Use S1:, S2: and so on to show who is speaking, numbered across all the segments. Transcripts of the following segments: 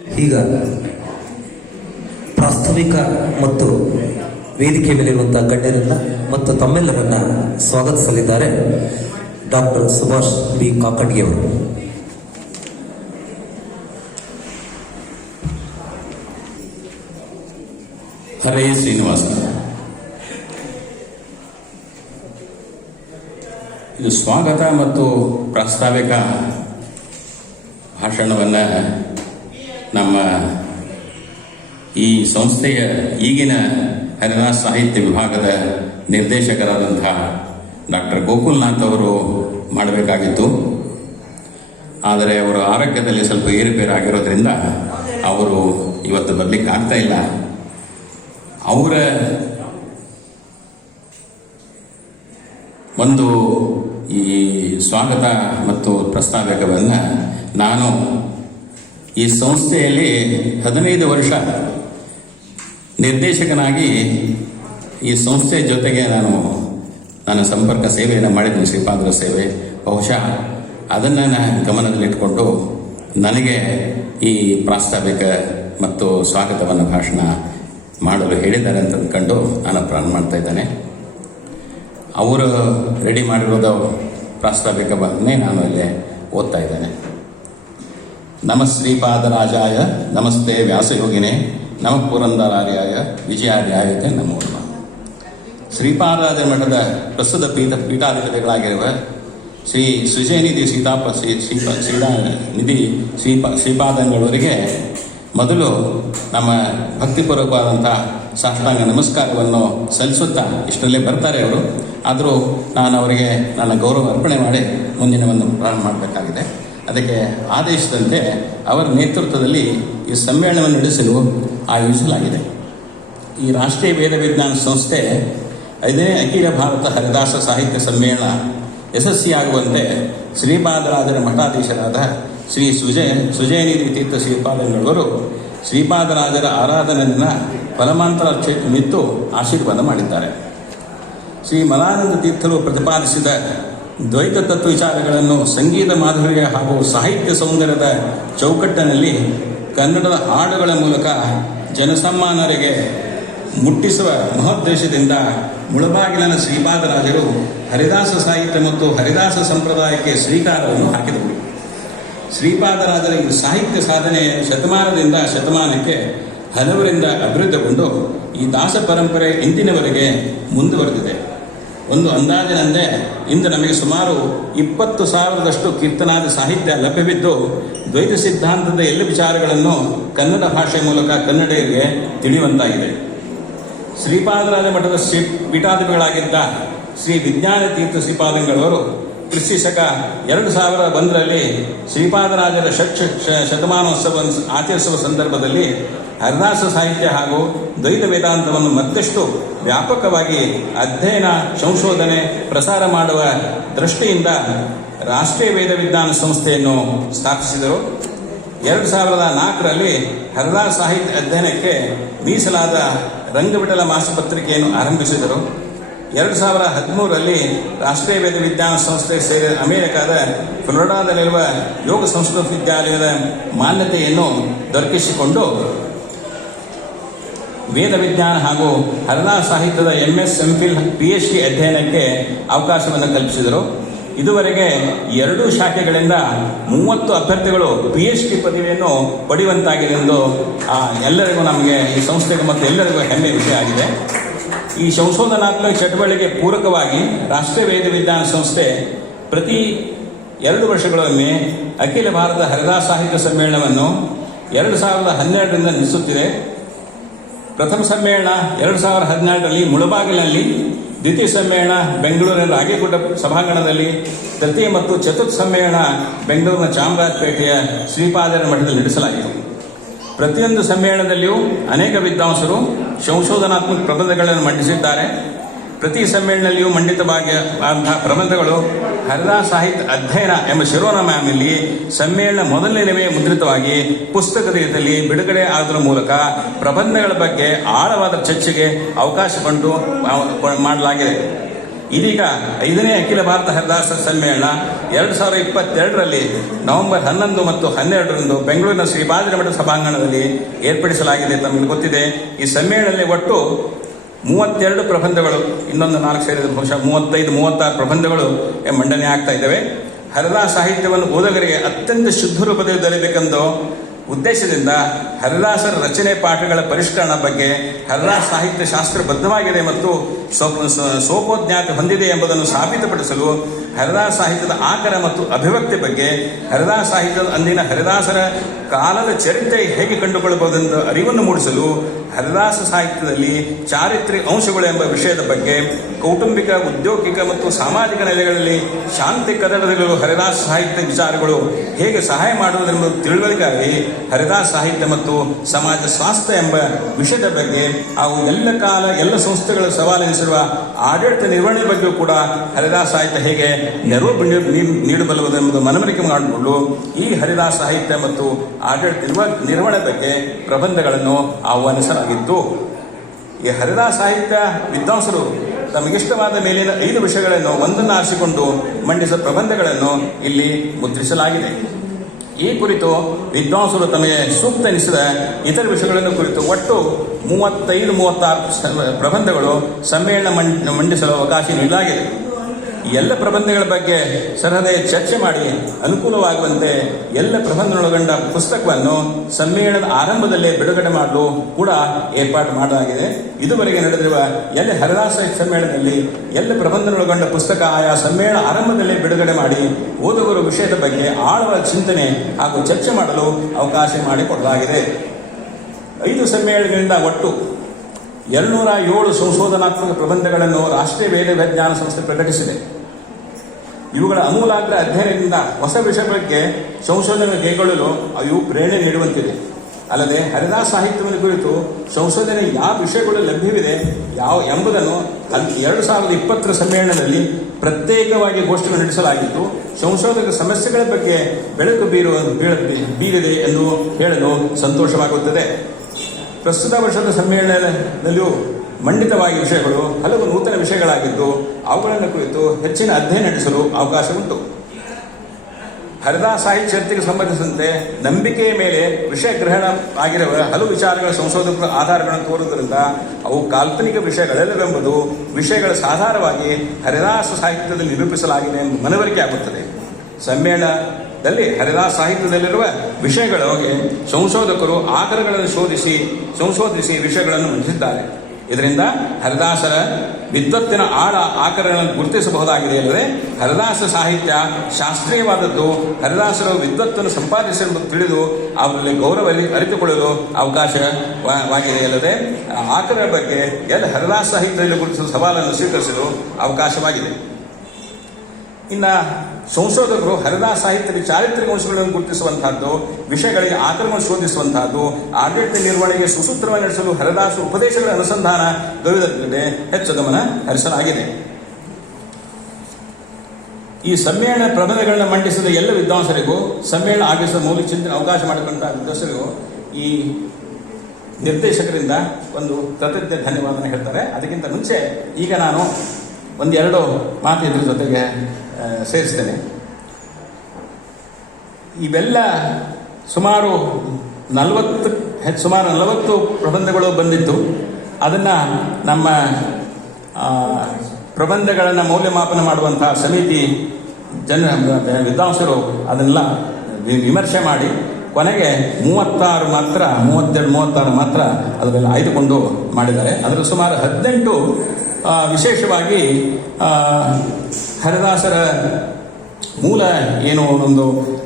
S1: ಈಗ ಪ್ರಾಸ್ತಾವಿಕ ಮತ್ತು ವೇದಿಕೆ ಮೇಲಿರುವಂತಹ ಗಣ್ಯರನ್ನ ಮತ್ತು ತಮ್ಮೆಲ್ಲರನ್ನ ಸ್ವಾಗತಿಸಲಿದ್ದಾರೆ ಡಾಕ್ಟರ್ ಸುಭಾಷ್ ಬಿ. ಕಾಕಡ್ಗೆ ಅವರು.
S2: ಹರೇ ಶ್ರೀನಿವಾಸ. ಇದು ಸ್ವಾಗತ ಮತ್ತು ಪ್ರಾಸ್ತಾವಿಕ ಭಾಷಣವನ್ನು ನಮ್ಮ ಈ ಸಂಸ್ಥೆಯ ಈಗಿನ ಹರಿದಾಸ್ ಸಾಹಿತ್ಯ ವಿಭಾಗದ ನಿರ್ದೇಶಕರಾದಂತಹ ಡಾಕ್ಟರ್ ಗೋಕುಲ್ನಾಥ್ ಅವರು ಮಾಡಬೇಕಾಗಿತ್ತು. ಆದರೆ ಅವರ ಆರೋಗ್ಯದಲ್ಲಿ ಸ್ವಲ್ಪ ಏರುಪೇರಾಗಿರೋದ್ರಿಂದ ಅವರು ಇವತ್ತು ಬರಲಿಕ್ಕೆ ಆಗ್ತಾ ಇಲ್ಲ. ಅವರ ಒಂದು ಈ ಸ್ವಾಗತ ಮತ್ತು ಪ್ರಸ್ತಾವಕವನ್ನು ನಾನು ಈ ಸಂಸ್ಥೆಯಲ್ಲಿ ಹದಿನೈದು ವರ್ಷ ನಿರ್ದೇಶಕನಾಗಿ ಈ ಸಂಸ್ಥೆ ಜೊತೆಗೆ ನಾನು ನನ್ನ ಸಂಪರ್ಕ ಸೇವೆಯನ್ನು ಮಾಡಿದ್ದೀನಿ, ಶ್ರೀಪಾದರ ಸೇವೆ. ಬಹುಶಃ ಅದನ್ನು ನಾನು ಗಮನದಲ್ಲಿಟ್ಟುಕೊಂಡು ನನಗೆ ಈ ಪ್ರಾಸ್ತಾವಿಕ ಮತ್ತು ಸ್ವಾಗತವನ್ನು ಭಾಷಣ ಮಾಡಲು ಹೇಳಿದ್ದಾರೆ ಅಂತ ಅಂದ್ಕೊಂಡು ನಾನು ಪ್ರಾರಂಭ ಮಾಡ್ತಾ ಇದ್ದೇನೆ. ಅವರು ರೆಡಿ ಮಾಡಿರೋದು ಪ್ರಾಸ್ತಾವಿಕವನ್ನೇ ನಾನು ಇಲ್ಲಿ ಓದ್ತಾ ಇದ್ದೇನೆ. ನಮ ಶ್ರೀಪಾದರಾಜಾಯ, ನಮಸ್ತೆ ವ್ಯಾಸಯೋಗಿನೇ, ನಮ ಪುರಂದರಾರ್ಯಾಯ ವಿಜಯಾರ್ಯಾಯತೆ ನಮೋ ನಮ. ಶ್ರೀಪಾದರಾಜ ಮಠದ ಪ್ರಸ್ತುತ ಪೀಠ ಪೀಠಾಧಿಪತಿಗಳಾಗಿರುವ ಶ್ರೀ ಸುಜಯನಿಧಿ ಸೀತಾಪ, ಶ್ರೀ ಶ್ರೀಪ, ಶ್ರೀಡಾ ನಿಧಿ ಶ್ರೀಪ, ಶ್ರೀಪಾದಂಗಳವರಿಗೆ ಮೊದಲು ನಮ್ಮ ಭಕ್ತಿಪೂರ್ವಕವಾದಂಥ ಸಾಷ್ಟಾಂಗ ನಮಸ್ಕಾರವನ್ನು ಸಲ್ಲಿಸುತ್ತಾ ಇಷ್ಟರಲ್ಲೇ ಬರ್ತಾರೆ ಅವರು. ಆದರೂ ನಾನು ಅವರಿಗೆ ನನ್ನ ಗೌರವ ಅರ್ಪಣೆ ಮಾಡಿ ಮುಂದಿನ ಒಂದು ಪ್ರಾರಂಭ ಮಾಡಬೇಕಾಗಿದೆ. ಅದಕ್ಕೆ ಆದೇಶದಂತೆ ಅವರ ನೇತೃತ್ವದಲ್ಲಿ ಈ ಸಮ್ಮೇಳನವನ್ನು ನಡೆಸಲು ಆಯೋಜಿಸಲಾಗಿದೆ. ಈ ರಾಷ್ಟ್ರೀಯ ವೇದ ವಿಜ್ಞಾನ ಸಂಸ್ಥೆ ಐದನೇ ಅಖಿಲ ಭಾರತ ಹರಿದಾಸ ಸಾಹಿತ್ಯ ಸಮ್ಮೇಳನ ಯಶಸ್ವಿಯಾಗುವಂತೆ ಶ್ರೀಪಾದರಾಜರ ಮಠಾಧೀಶರಾದ ಶ್ರೀ ಸುಜಯ, ಸುಜಯನಿಧಿ ತೀರ್ಥ ಶ್ರೀಪಾದಂಗಳವರು ಶ್ರೀಪಾದರಾಜರ ಆರಾಧನೆಯನ್ನು ಫಲಮಾಂತರ ನಿಂತು ಆಶೀರ್ವಾದ ಮಾಡಿದ್ದಾರೆ. ಶ್ರೀ ಮಲಾನಂದ ತೀರ್ಥರು ಪ್ರತಿಪಾದಿಸಿದ ದ್ವೈತ ತತ್ವ ವಿಚಾರಗಳನ್ನು ಸಂಗೀತ ಮಾಧುರ್ಯ ಹಾಗೂ ಸಾಹಿತ್ಯ ಸೌಂದರ್ಯದ ಚೌಕಟ್ಟಿನಲ್ಲಿ ಕನ್ನಡದ ಹಾಡುಗಳ ಮೂಲಕ ಜನಸಾಮಾನ್ಯರಿಗೆ ಮುಟ್ಟಿಸುವ ಮಹೋದ್ದೇಶದಿಂದ ಮುಳಬಾಗಿಲನ ಶ್ರೀಪಾದರಾಜರು ಹರಿದಾಸ ಸಾಹಿತ್ಯ ಮತ್ತು ಹರಿದಾಸ ಸಂಪ್ರದಾಯಕ್ಕೆ ಶ್ರೀಕಾರವನ್ನು ಹಾಕಿದರು. ಶ್ರೀಪಾದರಾಜರ ಈ ಸಾಹಿತ್ಯ ಸಾಧನೆ ಶತಮಾನದಿಂದ ಶತಮಾನಕ್ಕೆ ಹಲವರಿಂದ ಅಭಿವೃದ್ಧಿಗೊಂಡು ಈ ದಾಸ ಪರಂಪರೆ ಇಂದಿನವರೆಗೆ ಮುಂದುವರೆದಿದೆ. ಒಂದು ಅಂದಾಜಿನಂತೆ ಇಂದು ನಮಗೆ ಸುಮಾರು ಇಪ್ಪತ್ತು ಸಾವಿರದಷ್ಟು ಕೀರ್ತನಾದ ಸಾಹಿತ್ಯ ಲಭ್ಯವಿದ್ದು ದ್ವೈತ ಸಿದ್ಧಾಂತದ ಎಲ್ಲ ವಿಚಾರಗಳನ್ನು ಕನ್ನಡ ಭಾಷೆ ಮೂಲಕ ಕನ್ನಡಿಗರಿಗೆ ತಿಳಿಯುವಂತಾಗಿದೆ. ಶ್ರೀಪಾದರಾಜ ಮಠದ ಶ್ರೀ ಪೀಠಾಧಿಪತಿಗಳಾಗಿದ್ದ ಶ್ರೀ ವಿಜ್ಞಾನ ತೀರ್ಥ ಶ್ರೀಪಾದಂಗಳವರು ಕ್ರಿಸ್ತಿ ಶಕ ಎರಡು ಸಾವಿರ ಒಂದರಲ್ಲಿ ಶ್ರೀಪಾದರಾಜರ ಷಟ್ ಶತಮಾನೋತ್ಸವ ಆಚರಿಸುವ ಸಂದರ್ಭದಲ್ಲಿ ಹರಿದಾಸ ಸಾಹಿತ್ಯ ಹಾಗೂ ದ್ವೈತ ವೇದಾಂತವನ್ನು ಮತ್ತಷ್ಟು ವ್ಯಾಪಕವಾಗಿ ಅಧ್ಯಯನ, ಸಂಶೋಧನೆ, ಪ್ರಸಾರ ಮಾಡುವ ದೃಷ್ಟಿಯಿಂದ ರಾಷ್ಟ್ರೀಯ ವೇದ ವಿಜ್ಞಾನ ಸಂಸ್ಥೆಯನ್ನು ಸ್ಥಾಪಿಸಿದರು. ಎರಡು ಸಾವಿರದ ನಾಲ್ಕರಲ್ಲಿ ಹರಿದಾಸ ಸಾಹಿತ್ಯ ಅಧ್ಯಯನಕ್ಕೆ ಮೀಸಲಾದ ರಂಗವಿಠಲ ಮಾಸಪತ್ರಿಕೆಯನ್ನು ಆರಂಭಿಸಿದರು. ಎರಡು ಸಾವಿರ ಹದಿಮೂರರಲ್ಲಿ ರಾಷ್ಟ್ರೀಯ ವೇದ ವಿಜ್ಞಾನ ಸಂಸ್ಥೆ ಸೇರಿ ಅಮೆರಿಕದ ಫ್ಲೋರಿಡಾದಲ್ಲಿರುವ ಯೋಗ ಸಂಸ್ಕೃತ ವಿದ್ಯಾಲಯದ ಮಾನ್ಯತೆಯನ್ನು ದೊರಕಿಸಿಕೊಂಡು ವೇದ ವಿಜ್ಞಾನ ಹಾಗೂ ಹರಣ ಸಾಹಿತ್ಯದ M S MPhil P H D ಅಧ್ಯಯನಕ್ಕೆ ಅವಕಾಶವನ್ನು ಕಲ್ಪಿಸಿದರು. ಇದುವರೆಗೆ ಎರಡೂ ಶಾಖೆಗಳಿಂದ ಮೂವತ್ತು ಅಭ್ಯರ್ಥಿಗಳು ಪಿ ಎಚ್ ಡಿ ಪದವಿಯನ್ನು ಪಡೆಯುವಂತಾಗಿದೆ ಎಂದು ಎಲ್ಲರಿಗೂ ನಮಗೆ ಈ ಸಂಸ್ಥೆಗೆ ಮತ್ತು ಎಲ್ಲರಿಗೂ ಹೆಮ್ಮೆ ವಿಷಯ ಆಗಿದೆ. ಈ ಸಂಶೋಧನಾತ್ಮಕ ಚಟುವಟಿಕೆ ಪೂರಕವಾಗಿ ರಾಷ್ಟ್ರೀಯ ವೇದ ವಿಜ್ಞಾನ ಸಂಸ್ಥೆ ಪ್ರತಿ ಎರಡು ವರ್ಷಗಳೊಮ್ಮೆ ಅಖಿಲ ಭಾರತ ಹರಿದಾಸ ಸಾಹಿತ್ಯ ಸಮ್ಮೇಳನವನ್ನು ಎರಡು ಸಾವಿರದ ಹನ್ನೆರಡರಿಂದ ನಡೆಸುತ್ತಿದೆ. ಪ್ರಥಮ ಸಮ್ಮೇಳನ ಎರಡು ಸಾವಿರದ ಹದಿನಾರರಲ್ಲಿ ಮುಳಬಾಗಿಲಿನಲ್ಲಿ, ದ್ವಿತೀಯ ಸಮ್ಮೇಳನ ಬೆಂಗಳೂರಿನ ರಾಗೇಗುಡ್ಡ ಸಭಾಂಗಣದಲ್ಲಿ, ತೃತೀಯ ಮತ್ತು ಚತುರ್ಥ ಸಮ್ಮೇಳನ ಬೆಂಗಳೂರಿನ ಚಾಮರಾಜಪೇಟೆಯ ಶ್ರೀಪಾದರ ಮಠದಲ್ಲಿ ನಡೆಸಲಾಗಿದೆ. ಪ್ರತಿಯೊಂದು ಸಮ್ಮೇಳನದಲ್ಲಿಯೂ ಅನೇಕ ವಿದ್ವಾಂಸರು ಸಂಶೋಧನಾತ್ಮಕ ಪ್ರಬಂಧಗಳನ್ನು ಮಂಡಿಸಿದ್ದಾರೆ. ಪ್ರತಿ ಸಮ್ಮೇಳನದಲ್ಲಿಯೂ ಮಂಡಿತವಾಗಿರುವಂತಹ ಪ್ರಬಂಧಗಳು ಹರಿದಾ ಸಾಹಿತ್ಯ ಅಧ್ಯಯನ ಎಂಬ ಶಿರೋನಾಮೆಯಲ್ಲಿ ಸಮ್ಮೇಳನ ಮೊದಲನೇ ಮುದ್ರಿತವಾಗಿ ಪುಸ್ತಕ ರೀತಿಯಲ್ಲಿ ಬಿಡುಗಡೆ ಆದರ ಮೂಲಕ ಪ್ರಬಂಧಗಳ ಬಗ್ಗೆ ಆಳವಾದ ಚರ್ಚೆಗೆ ಅವಕಾಶ ಕಂಡು ಮಾಡಲಾಗಿದೆ. ಇದೀಗ ಐದನೇ ಅಖಿಲ ಭಾರತ ಹರಿದಾಸ ಸಮ್ಮೇಳನ ಎರಡು ಸಾವಿರದ ಇಪ್ಪತ್ತೆರಡರಲ್ಲಿ ನವೆಂಬರ್ ಹನ್ನೊಂದು ಮತ್ತು ಹನ್ನೆರಡರಂದು ಬೆಂಗಳೂರಿನ ಶ್ರೀ ಮಠ ಸಭಾಂಗಣದಲ್ಲಿ ಏರ್ಪಡಿಸಲಾಗಿದೆ ತಮಗೆ ಗೊತ್ತಿದೆ. ಈ ಸಮ್ಮೇಳನದಲ್ಲಿ ಒಟ್ಟು ಮೂವತ್ತೆರಡು ಪ್ರಬಂಧಗಳು, ಇನ್ನೊಂದು ನಾಲ್ಕು ಸೇರಿದ ಬಹುಶಃ ಮೂವತ್ತೈದು, ಮೂವತ್ತಾರು ಪ್ರಬಂಧಗಳು ಮಂಡನೆ ಆಗ್ತಾ ಇದ್ದಾವೆ. ಹರಿದಾಸ ಸಾಹಿತ್ಯವನ್ನು ಓದುಗರಿಗೆ ಅತ್ಯಂತ ಶುದ್ಧ ರೂಪದಲ್ಲಿ ದೊರೆಯಬೇಕೆಂದು ಉದ್ದೇಶದಿಂದ ಹರಿದಾಸರ ರಚನೆ ಪಾಠಗಳ ಪರಿಷ್ಕರಣ ಬಗ್ಗೆ ಹರಿದಾಸ ಸಾಹಿತ್ಯ ಶಾಸ್ತ್ರ ಬದ್ಧವಾಗಿದೆ ಮತ್ತು ಸೋಪೋಜ್ಞಾತ ಹೊಂದಿದೆ ಎಂಬುದನ್ನು ಸಾಬೀತುಪಡಿಸಲು ಹರಿದಾಸ ಸಾಹಿತ್ಯದ ಆಕರ ಮತ್ತು ಅಭಿವ್ಯಕ್ತಿ ಬಗ್ಗೆ ಹರಿದಾಸ ಸಾಹಿತ್ಯದ ಅಂದಿನ ಹರಿದಾಸರ ಕಾಲದ ಚರಿತ್ರೆ ಹೇಗೆ ಕಂಡುಕೊಳ್ಳಬಹುದೆಂದು ಅರಿವನ್ನು ಮೂಡಿಸಲು ಹರಿದಾಸ ಸಾಹಿತ್ಯದಲ್ಲಿ ಚಾರಿತ್ರಿ ಅಂಶಗಳು ಎಂಬ ವಿಷಯದ ಬಗ್ಗೆ ಕೌಟುಂಬಿಕ, ಉದ್ಯೋಗಿಕ ಮತ್ತು ಸಾಮಾಜಿಕ ನೆಲೆಗಳಲ್ಲಿ ಶಾಂತಿ ಕದಡದಲ್ಲಿರುವ ಹರಿದಾಸ ಸಾಹಿತ್ಯ ವಿಚಾರಗಳು ಹೇಗೆ ಸಹಾಯ ಮಾಡುವುದೆಂಬುದು ತಿಳುವಳಿಗಾಗಿ ಹರಿದಾಸ ಸಾಹಿತ್ಯ ಮತ್ತು ಸಮಾಜ ಸ್ವಾಸ್ಥ್ಯ ಎಂಬ ವಿಷಯದ ಬಗ್ಗೆ ಹಾಗೂ ಎಲ್ಲ ಕಾಲ ಎಲ್ಲ ಸಂಸ್ಥೆಗಳ ಸವಾಲೆನಿಸಿರುವ ಆಡಳಿತ ನಿರ್ವಹಣೆ ಬಗ್ಗೆಯೂ ಕೂಡ ಹರಿದಾಸ ಸಾಹಿತ್ಯ ಹೇಗೆ ನೆರವು ನೀಡ- ಎಂಬುದು ಮನವರಿಕೆ ಮಾಡಿಕೊಂಡು ಈ ಹರಿದಾಸ ಸಾಹಿತ್ಯ ಮತ್ತು ಆಡಳಿತ ನಿರ್ವ- ನಿರ್ವಹಣೆ ಬಗ್ಗೆ ಪ್ರಬಂಧಗಳನ್ನು ಆಹ್ವಾನಿಸಲಾಗಿತ್ತು. ಈ ಹರಿದಾಸ ಸಾಹಿತ್ಯ ವಿದ್ವಾಂಸರು ತಮಗಿಷ್ಟವಾದ ಮೇಲಿನ ಐದು ವಿಷಯಗಳನ್ನು ಒಂದನ್ನು ಆರಿಸಿಕೊಂಡು ಮಂಡಿಸಿದ ಪ್ರಬಂಧಗಳನ್ನು ಇಲ್ಲಿ ಮುದ್ರಿಸಲಾಗಿದೆ. ಈ ಕುರಿತು ವಿದ್ವಾಂಸರು ತಮಗೆ ಸೂಕ್ತ ಎನಿಸಿದ ಇತರ ವಿಷಯಗಳನ್ನು ಕುರಿತು ಒಟ್ಟು ಮೂವತ್ತೈದು ಮೂವತ್ತಾರು ಪ್ರಬಂಧಗಳು ಸಮ್ಮೇಳನ ಮಂಡ್- ಮಂಡಿಸಲು ಅವಕಾಶ ನೀಡಲಾಗಿದೆ. ಈ ಎಲ್ಲ ಪ್ರಬಂಧಗಳ ಬಗ್ಗೆ ಸರಹದೆ ಚರ್ಚೆ ಮಾಡಿ ಅನುಕೂಲವಾಗುವಂತೆ ಎಲ್ಲ ಪ್ರಬಂಧಗಳೊಳಗೊಂಡ ಪುಸ್ತಕವನ್ನು ಸಮ್ಮೇಳನದ ಆರಂಭದಲ್ಲೇ ಬಿಡುಗಡೆ ಮಾಡಲು ಕೂಡ ಏರ್ಪಾಡು ಮಾಡಲಾಗಿದೆ. ಇದುವರೆಗೆ ನಡೆದಿರುವ ಎಲ್ಲ ಹರಿದಾಸ ಸಮ್ಮೇಳನದಲ್ಲಿ ಎಲ್ಲ ಪ್ರಬಂಧಗಳೊಳಗೊಂಡ ಪುಸ್ತಕ ಆಯಾ ಸಮ್ಮೇಳನ ಆರಂಭದಲ್ಲೇ ಬಿಡುಗಡೆ ಮಾಡಿ ಓದುಗರು ವಿಷಯದ ಬಗ್ಗೆ ಆಳವಾದ ಚಿಂತನೆ ಹಾಗೂ ಚರ್ಚೆ ಮಾಡಲು ಅವಕಾಶ ಮಾಡಿಕೊಡಲಾಗಿದೆ. ಐದು ಸಮ್ಮೇಳನಗಳಿಂದ ಒಟ್ಟು ಎರಡುನೂರ ಏಳು ಸಂಶೋಧನಾತ್ಮಕ ಪ್ರಬಂಧಗಳನ್ನು ರಾಷ್ಟ್ರೀಯ ವೇದ ವಿಜ್ಞಾನ ಸಂಸ್ಥೆ ಪ್ರಕಟಿಸಿದೆ. ಇವುಗಳ ಅಮೂಲಾಗ್ರ ಅಧ್ಯಯನದಿಂದ ಹೊಸ ವಿಷಯ ಬಗ್ಗೆ ಸಂಶೋಧನೆ ಕೈಗೊಳ್ಳಲು ಅವು ಪ್ರೇರಣೆ ನೀಡುವಂತಿದೆ. ಅಲ್ಲದೆ ಹರಿದಾಸ ಸಾಹಿತ್ಯವನ್ನು ಕುರಿತು ಸಂಶೋಧನೆ ಯಾವ ವಿಷಯಗಳು ಲಭ್ಯವಿದೆ, ಯಾವ ಎಂಬುದನ್ನು ಎರಡು ಸಾವಿರದ ಇಪ್ಪತ್ತರ ಸಮ್ಮೇಳನದಲ್ಲಿ ಪ್ರತ್ಯೇಕವಾಗಿ ಗೋಷ್ಠಿಗಳು ನಡೆಸಲಾಗಿದ್ದು, ಸಂಶೋಧಕ ಸಮಸ್ಯೆಗಳ ಬಗ್ಗೆ ಬೆಳಕು ಬೀರುವ ಬೀರಿದೆ ಎಂದು ಹೇಳಲು ಸಂತೋಷವಾಗುತ್ತದೆ. ಪ್ರಸ್ತುತ ವರ್ಷದ ಸಮ್ಮೇಳನದಲ್ಲಿಯೂ ಮಂಡಿತವಾಗಿ ವಿಷಯಗಳು ಹಲವು ನೂತನ ವಿಷಯಗಳಾಗಿದ್ದು ಅವುಗಳನ್ನು ಕುರಿತು ಹೆಚ್ಚಿನ ಅಧ್ಯಯನ ನಡೆಸಲು ಅವಕಾಶ ಉಂಟು ಹರಿದಾಸ ಸಾಹಿತ್ಯ ಚರಿತ್ರೆಗೆ ಸಂಬಂಧಿಸಿದಂತೆ ನಂಬಿಕೆಯ ಮೇಲೆ ವಿಷಯ ಗ್ರಹಣ ಆಗಿರುವ ಹಲವು ವಿಚಾರಗಳ ಸಂಶೋಧಕರ ಆಧಾರಗಳನ್ನು ತೋರುವುದರಿಂದ ಅವು ಕಾಲ್ಪನಿಕ ವಿಷಯಗಳಲ್ಲವೆಂಬುದು ವಿಷಯಗಳ ಸಾಧಾರವಾಗಿ ಹರಿದಾಸ ಸಾಹಿತ್ಯದಲ್ಲಿ ನಿರೂಪಿಸಲಾಗಿದೆ ಎಂದು ಮನವರಿಕೆ ಆಗುತ್ತದೆ. ಸಮ್ಮೇಳನದಲ್ಲಿ ಹರಿದಾಸ ಸಾಹಿತ್ಯದಲ್ಲಿರುವ ವಿಷಯಗಳಿಗೆ ಸಂಶೋಧಕರು ಆಧಾರಗಳನ್ನು ಶೋಧಿಸಿ, ಸಂಶೋಧಿಸಿ ವಿಷಯಗಳನ್ನು ಮಂಡಿಸಿದ್ದಾರೆ ಇದರಿಂದ ಹರಿದಾಸರ ವಿದ್ವತ್ತಿನ ಆಳ ಆಕರಗಳನ್ನು ಗುರುತಿಸಬಹುದಾಗಿದೆ ಅಲ್ಲದೆ ಹರಿದಾಸ ಸಾಹಿತ್ಯ ಶಾಸ್ತ್ರೀಯವಾದದ್ದು, ಹರಿದಾಸರು ವಿದ್ವತ್ತನ್ನು ಸಂಪಾದಿಸಲು ತಿಳಿದು ಅವರಲ್ಲಿ ಗೌರವ ಅರಿ- ಅರಿತುಕೊಳ್ಳಲು ಅವಕಾಶವಾಗಿದೆ ಅಲ್ಲದೆ, ಆ ಆಕರ ಬಗ್ಗೆ ಎಲ್ಲ ಹರಿದಾಸ ಸಾಹಿತ್ಯದಲ್ಲಿ ಗುರುತಿಸುವ ಸವಾಲನ್ನು ಸ್ವೀಕರಿಸಲು ಅವಕಾಶವಾಗಿದೆ. ಇನ್ನ ಸಂಶೋಧಕರು ಹರಿದಾಸ ಸಾಹಿತ್ಯದ ಚಾರಿತ್ರಿಕ ಅಂಶಗಳನ್ನು ಗುರುತಿಸುವಂತಹದ್ದು, ವಿಷಯಗಳಿಗೆ ಆಕ್ರಮಣ ಶೋಧಿಸುವಂತಹದ್ದು, ಆಡಳಿತ ನಿರ್ವಹಣೆಗೆ ಸುಸೂತ್ರವಾಗಿ ನಡೆಸಲು ಹರಿದಾಸ ಉಪದೇಶಗಳ ಅನುಸಂಧಾನ ದೊರೆಯುವುದಕ್ಕೆ ಹೆಚ್ಚು ಗಮನ ಹರಿಸಲಾಗಿದೆ. ಈ ಸಮ್ಮೇಳನ ಪ್ರಬಂಧಗಳನ್ನು ಮಂಡಿಸಿದ ಎಲ್ಲ ವಿದ್ವಾಂಸರಿಗೂ, ಸಮ್ಮೇಳನ ಆಗಿಸುವ ಮೌಲಿಕ ಚಿಂತನೆ ಅವಕಾಶ ಮಾಡಿಕೊಂಡ ವಿದ್ವಾಂಸರಿಗೂ ಈ ನಿರ್ದೇಶಕರಿಂದ ಒಂದು ಕೃತಜ್ಞ ಧನ್ಯವಾದನ ಹೇಳ್ತಾರೆ. ಅದಕ್ಕಿಂತ ಮುಂಚೆ ಈಗ ನಾನು ಒಂದೆರಡು ಮಾತು ಇದ್ರ ಜೊತೆಗೆ ಸೇರಿಸ್ತೇನೆ. ಇವೆಲ್ಲ ಸುಮಾರು ನಲವತ್ತು, ಹೆಚ್ಚು ಸುಮಾರು ನಲವತ್ತು ಪ್ರಬಂಧಗಳು ಬಂದಿತ್ತು ಅದನ್ನು ನಮ್ಮ ಪ್ರಬಂಧಗಳನ್ನು ಮೌಲ್ಯಮಾಪನ ಮಾಡುವಂತಹ ಸಮಿತಿ ಜನ ವಿದ್ವಾಂಸರು ಅದನ್ನೆಲ್ಲ ವಿಮರ್ಶೆ ಮಾಡಿ, ಕೊನೆಗೆ ಮೂವತ್ತಾರು ಮಾತ್ರ, ಮೂವತ್ತೆರಡು, ಮೂವತ್ತಾರು ಮಾತ್ರ ಅದರಲ್ಲಿ ಆಯ್ದುಕೊಂಡು ಮಾಡಿದ್ದಾರೆ. ಅದರ ಸುಮಾರು ಹದಿನೆಂಟು ವಿಶೇಷವಾಗಿ ಹರದಾಸರ ಮೂಲ ಏನು ಒಂದು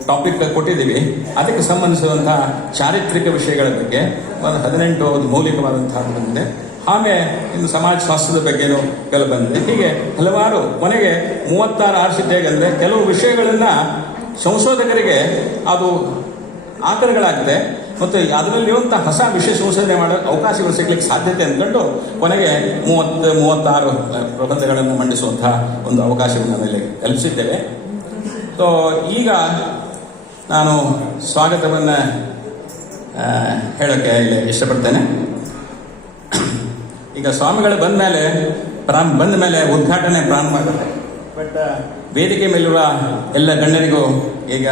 S2: ಟಾಪಿಕ್ ಕೊಟ್ಟಿದ್ದೀವಿ, ಅದಕ್ಕೆ ಸಂಬಂಧಿಸಿದಂತಹ ಚಾರಿತ್ರಿಕ ವಿಷಯಗಳ ಬಗ್ಗೆ, ಒಂದು ಹದಿನೆಂಟು ಒಂದು ಮೌಲಿಕವಾದಂತಹ ಬಂದಿದೆ. ಆಮೇಲೆ ಇನ್ನು ಸಮಾಜ ಸ್ವಾಸ್ಥ್ಯದ ಬಗ್ಗೆನೂ ಕೆಲವು ಬಂದಿದೆ. ಹೀಗೆ ಹಲವಾರು, ಕೊನೆಗೆ ಮೂವತ್ತಾರು ಆರಿಸಿದ್ದು ಹೇಗೆಂದರೆ ಕೆಲವು ವಿಷಯಗಳನ್ನು ಸಂಶೋಧಕರಿಗೆ ಅದು ಆಕರಗಳಾಗಿದೆ ಮತ್ತು ಅದರಲ್ಲಿರುವಂತಹ ಹೊಸ ವಿಶೇಷ ಸಂಶೋಧನೆ ಮಾಡೋ ಅವಕಾಶಗಳು ಸಿಗ್ಲಿಕ್ಕೆ ಸಾಧ್ಯತೆ ಅಂದ್ಕೊಂಡು ಕೊನೆಗೆ ಮೂವತ್ತು ಮೂವತ್ತಾರು ಪ್ರಬಂಧಗಳನ್ನು ಮಂಡಿಸುವಂತಹ ಒಂದು ಅವಕಾಶವನ್ನು ಮೇಲೆ ಕಲ್ಪಿಸಿದ್ದೇವೆ. ಸೊ ಈಗ ನಾನು ಸ್ವಾಗತವನ್ನು ಹೇಳೋಕ್ಕೆ ಇಲ್ಲಿ ಇಷ್ಟಪಡ್ತೇನೆ. ಈಗ ಸ್ವಾಮಿಗಳು ಬಂದ ಮೇಲೆ ಪ್ರಾರಂಭ ಬಂದ ಮೇಲೆ ಉದ್ಘಾಟನೆ ಪ್ರಾರಂಭ ಆಗುತ್ತೆ. ಬಟ್ ವೇದಿಕೆ ಮೇಲಿರುವ ಎಲ್ಲ ಗಣ್ಯರಿಗೂ ಈಗ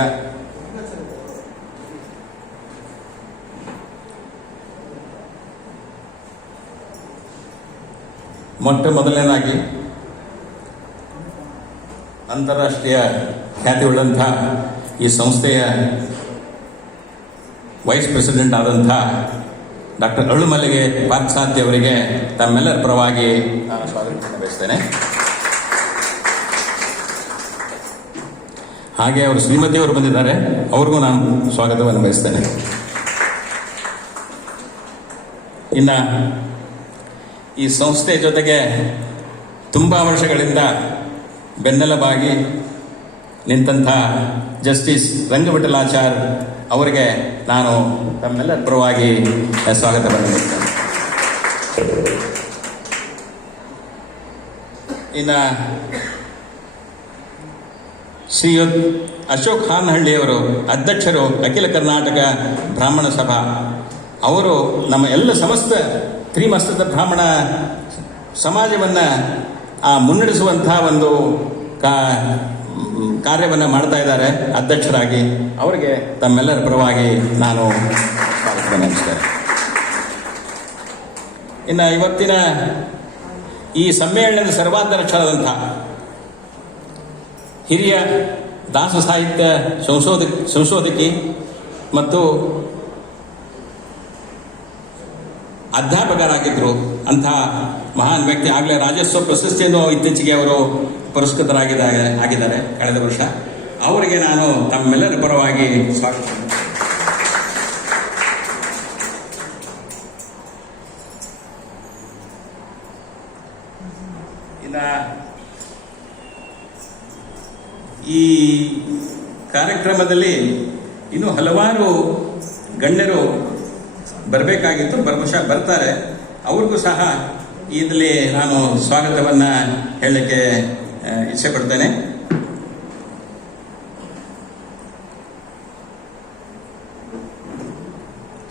S2: ಮೊಟ್ಟ ಮೊದಲನೇದಾಗಿ ಅಂತಾರಾಷ್ಟ್ರೀಯ ಖ್ಯಾತಿ ಉಳ್ಳಂಥ ಈ ಸಂಸ್ಥೆಯ ವೈಸ್ ಪ್ರೆಸಿಡೆಂಟ್ ಆದಂಥ ಡಾಕ್ಟರ್ ಅಳುಮಲ್ಲಿಗೆ ಪಾಕ್ಸಾತಿ ಅವರಿಗೆ ತಮ್ಮೆಲ್ಲರ ಪರವಾಗಿ ನಾನು ಸ್ವಾಗತ ಬಯಸ್ತೇನೆ ಹಾಗೆ ಅವರು ಶ್ರೀಮತಿಯವರು ಬಂದಿದ್ದಾರೆ. ಅವ್ರಿಗೂ ನಾನು ಸ್ವಾಗತವನ್ನು ಬಯಸ್ತೇನೆ. ಇನ್ನು ಈ ಸಂಸ್ಥೆ ಜೊತೆಗೆ ತುಂಬ ವರ್ಷಗಳಿಂದ ಬೆನ್ನೆಲುಬಾಗಿ ನಿಂತಹ ಜಸ್ಟಿಸ್ ರಂಗಭಟಲಾಚಾರ್ ಅವರಿಗೆ ನಾನು ತಮ್ಮೆಲ್ಲರ ಪರವಾಗಿ ಸ್ವಾಗತ ಬಯಸ್ತೇನೆ ಇನ್ನು ಶ್ರೀಯುತ್ ಅಶೋಕ್ ಹಾನಹಳ್ಳಿಯವರು ಅಧ್ಯಕ್ಷರು ಅಖಿಲ ಕರ್ನಾಟಕ ಬ್ರಾಹ್ಮಣ ಸಭಾ, ಅವರು ನಮ್ಮ ಎಲ್ಲ ಸಮಸ್ತ ತ್ರಿಮಸ್ತದ ಬ್ರಾಹ್ಮಣ ಸಮಾಜವನ್ನು ಆ ಮುನ್ನಡೆಸುವಂಥ ಒಂದು ಕಾ ಕಾರ್ಯವನ್ನು ಮಾಡ್ತಾ ಇದ್ದಾರೆ ಅಧ್ಯಕ್ಷರಾಗಿ. ಅವರಿಗೆ ತಮ್ಮೆಲ್ಲರ ಪರವಾಗಿ ನಾನು ನಮಸ್ಕಾರ. ಇನ್ನು ಇವತ್ತಿನ ಈ ಸಮ್ಮೇಳನದ ಸರ್ವಾಧ್ಯಕ್ಷರಾದಂಥ ಹಿರಿಯ ದಾಸ ಸಾಹಿತ್ಯ ಸಂಶೋಧ ಸಂಶೋಧಕಿ ಮತ್ತು ಅಧ್ಯಾಪಕರಾಗಿದ್ದರು ಅಂತಹ ಮಹಾನ್ ವ್ಯಕ್ತಿ ಆಗಲೇ ರಾಜಸ್ವ ಪ್ರಶಸ್ತಿಯನ್ನು ಇತ್ತೀಚೆಗೆ ಅವರು ಪುರಸ್ಕೃತರಾಗಿದ್ದಾರೆ, ಆಗಿದ್ದಾರೆ ಕಳೆದ ವರ್ಷ. ಅವರಿಗೆ ನಾನು ತಮ್ಮೆಲ್ಲರ ಪರವಾಗಿ ಸ್ವಾಗತ. ಈ ಕಾರ್ಯಕ್ರಮದಲ್ಲಿ ಇನ್ನು ಹಲವಾರು ಗಣ್ಯರು ಬರಬೇಕಾಗಿತ್ತು ಬಹುಶಃ ಬರ್ತಾರೆ. ಅವ್ರಿಗೂ ಸಹ ಇದರಲ್ಲಿ ನಾನು ಸ್ವಾಗತವನ್ನು ಹೇಳಲಿಕ್ಕೆ ಆ, ಇಚ್ಛೆ ಪಡ್ತೇನೆ.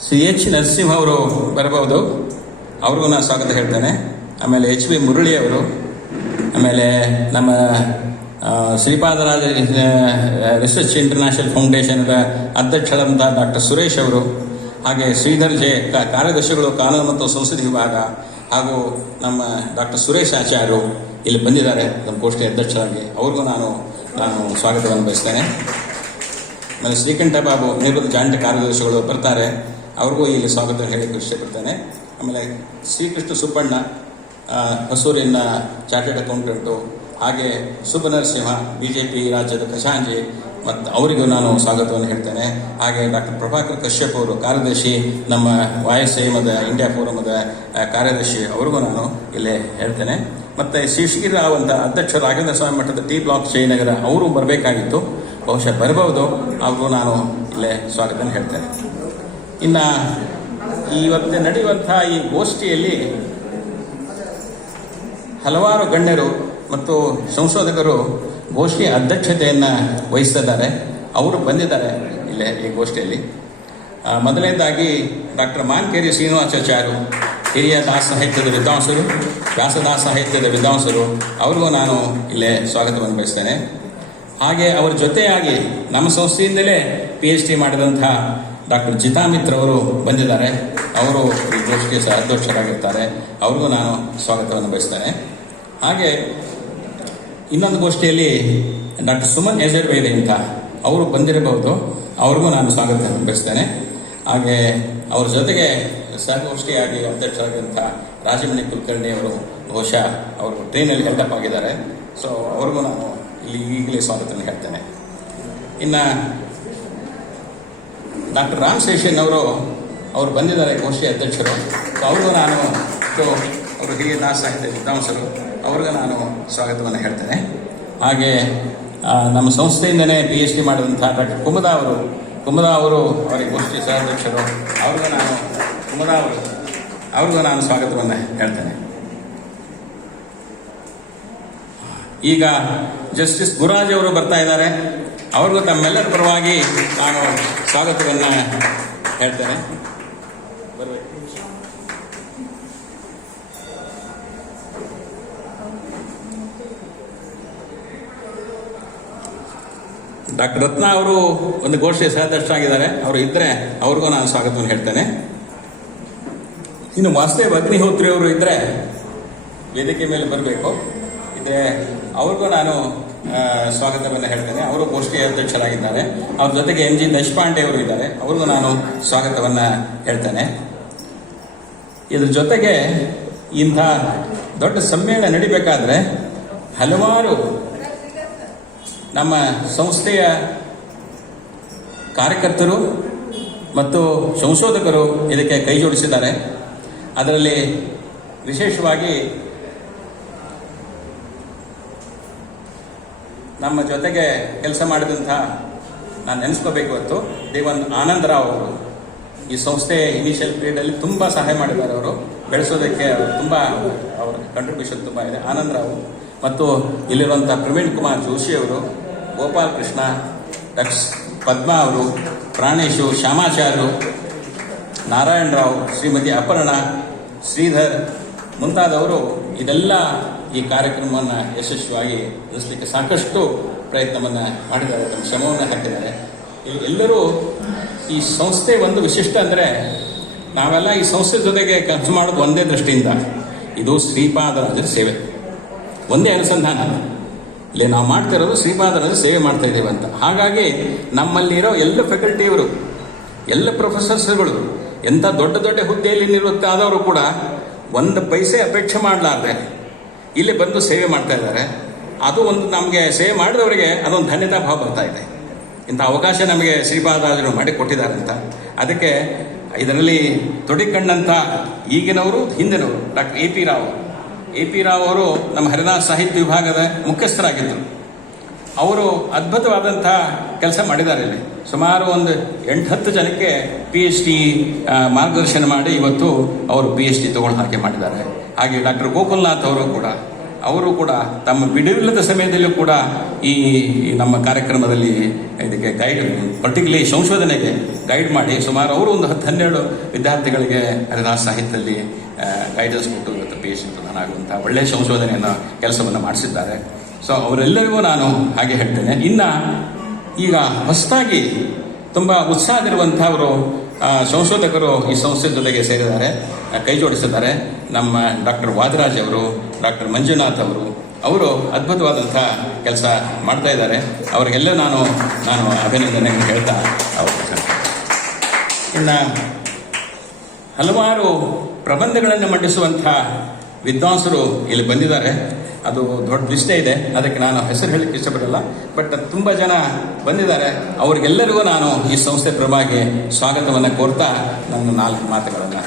S2: ಶ್ರೀ ಎಚ್ ನರಸಿಂಹ ಅವರು ಬರಬಹುದು. ಅವ್ರಿಗೂ ನಾನು ಸ್ವಾಗತ ಹೇಳ್ತೇನೆ. ಆಮೇಲೆ ಎಚ್ ವಿ ಮುರಳಿ ಅವರು ಆಮೇಲೆ ನಮ್ಮ ಶ್ರೀಪಾದರಾಜ ರಿಸರ್ಚ್ ಇಂಟರ್ನ್ಯಾಷನಲ್ ಫೌಂಡೇಶನ್ದ ಅಧ್ಯಕ್ಷರಾದಂಥ ಡಾಕ್ಟರ್ ಸುರೇಶ್ ಅವರು ಹಾಗೆ ಶ್ರೀಧರ್ ಜೆ ಕಾರ್ಯದರ್ಶಿಗಳು ಕಾನೂನು ಮತ್ತು ಸಂಸ್ಕೃತಿ ವಿಭಾಗ ಹಾಗೂ ನಮ್ಮ ಡಾಕ್ಟರ್ ಸುರೇಶ್ ಆಚಾರ್ಯರು ಇಲ್ಲಿ ಬಂದಿದ್ದಾರೆ. ನಮ್ಮ ಗೋಷ್ಠಿ ಅಧ್ಯಕ್ಷರಾಗಿ ಅವ್ರಿಗೂ ನಾನು ನಾನು ಸ್ವಾಗತವನ್ನು ಬಯಸ್ತೇನೆ. ಆಮೇಲೆ ಶ್ರೀಕಂಠ ಬಾಬು ನಿವೃತ್ತ ಜಾಂಟ ಕಾರ್ಯದರ್ಶಿಗಳು ಬರ್ತಾರೆ. ಅವ್ರಿಗೂ ಇಲ್ಲಿ ಸ್ವಾಗತ ಹೇಳಿ ಇಷ್ಟಪಡ್ತೇನೆ. ಆಮೇಲೆ ಶ್ರೀಕೃಷ್ಣ ಸುಬ್ಬಣ್ಣ ಹೊಸೂರಿನ ಚಾರ್ಟೆಡ್ ಅಕೌಂಟೆಂಟು, ಹಾಗೆ ಸುಬ್ಬನರಸಿಂಹ ಬಿ ಜೆ ಪಿ ರಾಜ್ಯದ ಖಜಾಂಜಿ ಮತ್ತು ಅವರಿಗೂ ನಾನು ಸ್ವಾಗತವನ್ನು ಹೇಳ್ತೇನೆ. ಹಾಗೆ ಡಾಕ್ಟರ್ ಪ್ರಭಾಕರ್ ಕಶ್ಯಪ್ ಅವರು ಕಾರ್ಯದರ್ಶಿ, ನಮ್ಮ ವಾಯುಸೇಮದ ಇಂಡಿಯಾ ಫೋರಮದ ಕಾರ್ಯದರ್ಶಿ ಅವ್ರಿಗೂ ನಾನು ಇಲ್ಲೇ ಹೇಳ್ತೇನೆ. ಮತ್ತು ಶಿವಶಿಗಿ ರಾವ್ ಅಂತ ರಾಘೇಂದ್ರ ರಾಘವೇಂದ್ರ ಸ್ವಾಮಿ ಮಠದ ಟಿ ಬ್ಲಾಕ್ ಜಯನಗರ ಅವರು ಬರಬೇಕಾಗಿತ್ತು. ಬಹುಶಃ ಬರಬಹುದು. ಅವ್ರಿಗೂ ನಾನು ಇಲ್ಲೇ ಸ್ವಾಗತ ಹೇಳ್ತೇನೆ. ಇನ್ನು ಇವತ್ತು ನಡೆಯುವಂಥ ಈ ಗೋಷ್ಠಿಯಲ್ಲಿ ಹಲವಾರು ಗಣ್ಯರು ಮತ್ತು ಸಂಶೋಧಕರು ಗೋಷ್ಠಿ ಅಧ್ಯಕ್ಷತೆಯನ್ನು ವಹಿಸ್ತಿದ್ದಾರೆ. ಅವರು ಬಂದಿದ್ದಾರೆ ಇಲ್ಲೇ ಈ ಗೋಷ್ಠಿಯಲ್ಲಿ. ಮೊದಲನೇದಾಗಿ ಡಾಕ್ಟರ್ ಮಾನ್ಕೇರಿ ಶ್ರೀನಿವಾಸಾಚಾರ್ಯರು, ಹಿರಿಯ ದಾಸ ಸಾಹಿತ್ಯದ ವಿದ್ವಾಂಸರು, ವ್ಯಾಸದಾಸ ಸಾಹಿತ್ಯದ ವಿದ್ವಾಂಸರು, ಅವ್ರಿಗೂ ನಾನು ಇಲ್ಲೇ ಸ್ವಾಗತವನ್ನು ಬಯಸ್ತೇನೆ. ಹಾಗೆ ಅವರ ಜೊತೆಯಾಗಿ ನಮ್ಮ ಸಂಸ್ಥೆಯಿಂದಲೇ ಪಿ ಎಚ್ ಡಿ ಮಾಡಿದಂಥ ಡಾಕ್ಟರ್ ಜಿತಾಮಿತ್ರ ಅವರು ಬಂದಿದ್ದಾರೆ. ಅವರು ಈ ಗೋಷ್ಠಿಯ ಸಹ ಅಧ್ಯಕ್ಷರಾಗಿರ್ತಾರೆ. ಅವ್ರಿಗೂ ನಾನು ಸ್ವಾಗತವನ್ನು ಬಯಸ್ತೇನೆ. ಹಾಗೆ ಇನ್ನೊಂದು ಗೋಷ್ಠಿಯಲ್ಲಿ ಡಾಕ್ಟರ್ ಸುಮನ್ ಯಜರ್ವೇದಿ ಅಂತ ಅವರು ಬಂದಿರಬಹುದು, ಅವ್ರಿಗೂ ನಾನು ಸ್ವಾಗತ ಬಯಸ್ತೇನೆ ಹಾಗೆ ಅವ್ರ ಜೊತೆಗೆ ಸಹಗೋಷ್ಠಿಯಾಗಿ ಅಧ್ಯಕ್ಷರಾಗಿರುವಂಥ ರಾಜಮಣಿ ಕುಲಕರ್ಣಿ ಅವರು ಬಹುಶಃ ಅವರು ಟ್ರೈನಲ್ಲಿ ಹೆಲ್ಡಪ್ ಆಗಿದ್ದಾರೆ. ಸೊ ಅವ್ರಿಗೂ ನಾನು ಇಲ್ಲಿ ಈಗಲೇ ಸ್ವಾಗತ ಹೇಳ್ತೇನೆ. ಇನ್ನು ಡಾಕ್ಟರ್ ರಾಮ್ ಶೇಷನ್ ಅವರು ಅವರು ಬಂದಿದ್ದಾರೆ ಗೋಷ್ಠಿ ಅಧ್ಯಕ್ಷರು. ಸೊ ಅವ್ರಿಗೂ ನಾನು ಅವರು ಹಿರಿಯ ದಾಸ ಸಾಹಿತ್ಯ ವಿದ್ವಾಂಸರು. ಅವ್ರಿಗೂ ನಾನು ಸ್ವಾಗತವನ್ನು ಹೇಳ್ತೇನೆ. ಹಾಗೆ ನಮ್ಮ ಸಂಸ್ಥೆಯಿಂದನೇ ಪಿ ಎಚ್ ಡಿ ಮಾಡಿದಂಥ ಡಾಕ್ಟರ್ ಕುಮದಾ ಅವರು ಕುಮದಾ ಅವರು ಅವರಿಗೆ ಗೋಷ್ಠಿ ಸಹಾಧ್ಯಕ್ಷರು, ಅವ್ರಿಗೂ ನಾನು ಕುಮದಾ ಅವರು, ಅವ್ರಿಗೂ ನಾನು ಸ್ವಾಗತವನ್ನು ಹೇಳ್ತೇನೆ. ಈಗ ಜಸ್ಟಿಸ್ ಗುರಾಜ್ ಅವರು ಬರ್ತಾ ಇದ್ದಾರೆ. ಅವ್ರಿಗೂ ತಮ್ಮೆಲ್ಲರ ಪರವಾಗಿ ನಾನು ಸ್ವಾಗತವನ್ನು ಹೇಳ್ತೇನೆ. ಬರ್ಬೇಕು. ಡಾಕ್ಟರ್ ರತ್ನ ಅವರು ಒಂದು ಗೋಷ್ಠಿ ಸಹದರ್ಶರಾಗಿದ್ದಾರೆ ಅವರು ಇದ್ರೆ ಅವ್ರಿಗೂ ನಾನು ಸ್ವಾಗತವನ್ನು ಹೇಳ್ತೇನೆ. ಇನ್ನು ವಾಸುದೇವ್ ಅಗ್ನಿಹೋತ್ರಿ ಅವರು ಇದ್ರೆ ವೇದಿಕೆ ಮೇಲೆ ಬರಬೇಕು. ಇದ್ರೆ ಅವ್ರಿಗೂ ನಾನು ಸ್ವಾಗತವನ್ನು ಹೇಳ್ತೇನೆ. ಅವರು ಗೋಷ್ಠಿ ಅಧ್ಯಕ್ಷರಾಗಿದ್ದಾರೆ. ಅವ್ರ ಜೊತೆಗೆ ಎನ್ ಜಿ ದೇಶಪಾಂಡೆ ಅವರು ಇದ್ದಾರೆ. ಅವ್ರಿಗೂ ನಾನು ಸ್ವಾಗತವನ್ನು ಹೇಳ್ತೇನೆ. ಇದ್ರ ಜೊತೆಗೆ ಇಂಥ ದೊಡ್ಡ ಸಮ್ಮೇಳನ ನಡಿಬೇಕಾದ್ರೆ ಹಲವಾರು ನಮ್ಮ ಸಂಸ್ಥೆಯ ಕಾರ್ಯಕರ್ತರು ಮತ್ತು ಸಂಶೋಧಕರು ಇದಕ್ಕೆ ಕೈ ಜೋಡಿಸಿದ್ದಾರೆ. ಅದರಲ್ಲಿ ವಿಶೇಷವಾಗಿ ನಮ್ಮ ಜೊತೆಗೆ ಕೆಲಸ ಮಾಡಿದಂಥ ನಾನು ನೆನೆಸ್ಕೋಬೇಕು ಇವತ್ತು ದೇವನ್ ಆನಂದರಾವ್ ಅವರು. ಈ ಸಂಸ್ಥೆ ಇನಿಷಿಯಲ್ ಪೀರಿಯಡಲ್ಲಿ ತುಂಬ ಸಹಾಯ ಮಾಡಿದ್ದಾರೆ ಅವರು. ಬೆಳೆಸೋದಕ್ಕೆ ತುಂಬ ಅವರ ಕಂಟ್ರಿಬ್ಯೂಷನ್ ತುಂಬ ಇದೆ. ಆನಂದರಾವ್ ಮತ್ತು ಇಲ್ಲಿರುವಂಥ ಪ್ರವೀಣ್ ಕುಮಾರ್ ಜೋಶಿ ಅವರು, ಗೋಪಾಲ್ ಕೃಷ್ಣ ಡಕ್ಸ್ ಪದ್ಮಾ ಅವರು, ಪ್ರಾಣೇಶು ಶ್ಯಾಮಾಚಾರ್ಯರು ನಾರಾಯಣ ರಾವ್, ಶ್ರೀಮತಿ ಅಪರ್ಣ, ಶ್ರೀಧರ್ ಮುಂತಾದವರು ಇದೆಲ್ಲ ಈ ಕಾರ್ಯಕ್ರಮವನ್ನು ಯಶಸ್ವಿಯಾಗಿ ನಡೆಸಲಿಕ್ಕೆ ಸಾಕಷ್ಟು ಪ್ರಯತ್ನವನ್ನು ಮಾಡಿದ್ದಾರೆ, ತಮ್ಮ ಶ್ರಮವನ್ನು ಹಾಕಿದ್ದಾರೆ ಎಲ್ಲರೂ ಈ ಸಂಸ್ಥೆ ಒಂದು ವಿಶಿಷ್ಟ ಅಂದರೆ ನಾವೆಲ್ಲ ಈ ಸಂಸ್ಥೆ ಜೊತೆಗೆ ಕೆಲಸ ಮಾಡೋದು ಒಂದೇ ದೃಷ್ಟಿಯಿಂದ. ಇದು ಶ್ರೀಪಾದರಾಜರ ಸೇವೆ. ಒಂದೇ ಅನುಸಂಧಾನ. ಇಲ್ಲಿ ನಾವು ಮಾಡ್ತಾ ಇರೋದು ಶ್ರೀಪಾದರಲ್ಲಿ ಸೇವೆ ಮಾಡ್ತಾ ಇದ್ದೇವೆ ಅಂತ. ಹಾಗಾಗಿ ನಮ್ಮಲ್ಲಿರೋ ಎಲ್ಲ ಫ್ಯಾಕಲ್ಟಿಯವರು ಎಲ್ಲ ಪ್ರೊಫೆಸರ್ಸ್ಗಳು ಎಂಥ ದೊಡ್ಡ ದೊಡ್ಡ ಹುದ್ದೆಯಲ್ಲಿ ನಿವೃತ್ತ ಆದವರು ಕೂಡ ಒಂದು ಪೈಸೆ ಅಪೇಕ್ಷೆ ಮಾಡಲಾರ್ದೆ ಇಲ್ಲಿ ಬಂದು ಸೇವೆ ಮಾಡ್ತಾ ಇದ್ದಾರೆ. ಅದು ಒಂದು ನಮಗೆ ಸೇವೆ ಮಾಡಿದವರಿಗೆ ಅದೊಂದು ಧನ್ಯತಾ ಭಾವ ಬರ್ತಾ ಇದೆ. ಇಂಥ ಅವಕಾಶ ನಮಗೆ ಶ್ರೀಪಾದರಾಜರು ಮಾಡಿ ಕೊಟ್ಟಿದ್ದಾರೆ ಅಂತ. ಅದಕ್ಕೆ ಇದರಲ್ಲಿ ತೊಡಿಕಂಡಂಥ ಈಗಿನವರು, ಹಿಂದಿನವರು, doctor A P Rao A P Rao ಅವರು ನಮ್ಮ ಹರಿದಾಸ್ ಸಾಹಿತ್ಯ ವಿಭಾಗದ ಮುಖ್ಯಸ್ಥರಾಗಿದ್ದರು. ಅವರು ಅದ್ಭುತವಾದಂಥ ಕೆಲಸ ಮಾಡಿದ್ದಾರೆ ಇಲ್ಲಿ. ಸುಮಾರು ಒಂದು ಎಂಟು ಹತ್ತು ಜನಕ್ಕೆ ಪಿ ಎಚ್ ಡಿ ಮಾರ್ಗದರ್ಶನ ಮಾಡಿ ಇವತ್ತು ಅವರು ಪಿ ಎಚ್ ಡಿ ತಗೊಳ್ಳೋ ಹಾಗೆ ಮಾಡಿದ್ದಾರೆ. ಹಾಗೆ ಡಾಕ್ಟರ್ ಗೋಕುಲ್ನಾಥ್ ಅವರು ಕೂಡ ಅವರು ಕೂಡ ತಮ್ಮ ಬಿಡುವಿಲ್ಲದ ಸಮಯದಲ್ಲೂ ಕೂಡ ಈ ನಮ್ಮ ಕಾರ್ಯಕ್ರಮದಲ್ಲಿ ಇದಕ್ಕೆ ಗೈಡ್ ಪರ್ಟಿಕ್ಯುಲರ್ ಸಂಶೋಧನೆಗೆ ಗೈಡ್ ಮಾಡಿ ಸುಮಾರು ಅವರು ಒಂದು ಹತ್ತು ಹನ್ನೆರಡು ವಿದ್ಯಾರ್ಥಿಗಳಿಗೆ ಹರಿದಾಸ್ ಸಾಹಿತ್ಯದಲ್ಲಿ ಗೈಡೆನ್ಸ್ ಕೊಟ್ಟು ಇವತ್ತು ಪಿ ಒಳ್ಳೆ ಸಂಶೋಧನೆಯನ್ನು ಕೆಲಸವನ್ನು ಮಾಡಿಸಿದ್ದಾರೆ. ಸೊ ಅವರೆಲ್ಲರಿಗೂ ನಾನು ಹಾಗೆ ಹೇಳ್ತೇನೆ. ಇನ್ನ ಈಗ ಹೊಸದಾಗಿ ತುಂಬ ಉತ್ಸಾಹದಿರುವಂಥವರು ಆ, ಸಂಶೋಧಕರು ಈ ಸಂಸ್ಥೆ ಜೊತೆಗೆ ಸೇರಿದ್ದಾರೆ ಕೈ ಜೋಡಿಸಿದ್ದಾರೆ. ನಮ್ಮ ಡಾಕ್ಟರ್ ವಾದರಾಜ್ ಅವರು ಡಾಕ್ಟರ್ ಮಂಜುನಾಥ್ ಅವರು ಅವರು ಅದ್ಭುತವಾದಂಥ ಕೆಲಸ ಮಾಡ್ತಾ ಇದ್ದಾರೆ. ಅವರಿಗೆಲ್ಲ ನಾನು ನಾನು ಅಭಿನಂದನೆ ಹೇಳ್ತಾ ಅವಕಾಶ ಇನ್ನು ಹಲವಾರು ಪ್ರಬಂಧಗಳನ್ನು ಮಂಡಿಸುವಂಥ ವಿದ್ವಾಂಸರು ಇಲ್ಲಿ ಬಂದಿದ್ದಾರೆ. ಅದು ದೊಡ್ಡ ಲಿಸ್ಟೇ ಇದೆ. ಅದಕ್ಕೆ ನಾನು ಹೆಸರು ಹೇಳಕ್ಕೆ ಇಷ್ಟಪಡಲ್ಲ. ಬಟ್ ತುಂಬ ಜನ ಬಂದಿದ್ದಾರೆ. ಅವರಿಗೆಲ್ಲರಿಗೂ ನಾನು ಈ ಸಂಸ್ಥೆ ಪರವಾಗಿ ಸ್ವಾಗತವನ್ನು ಕೋರ್ತಾ ನನ್ನ ನಾಲ್ಕು ಮಾತುಗಳನ್ನು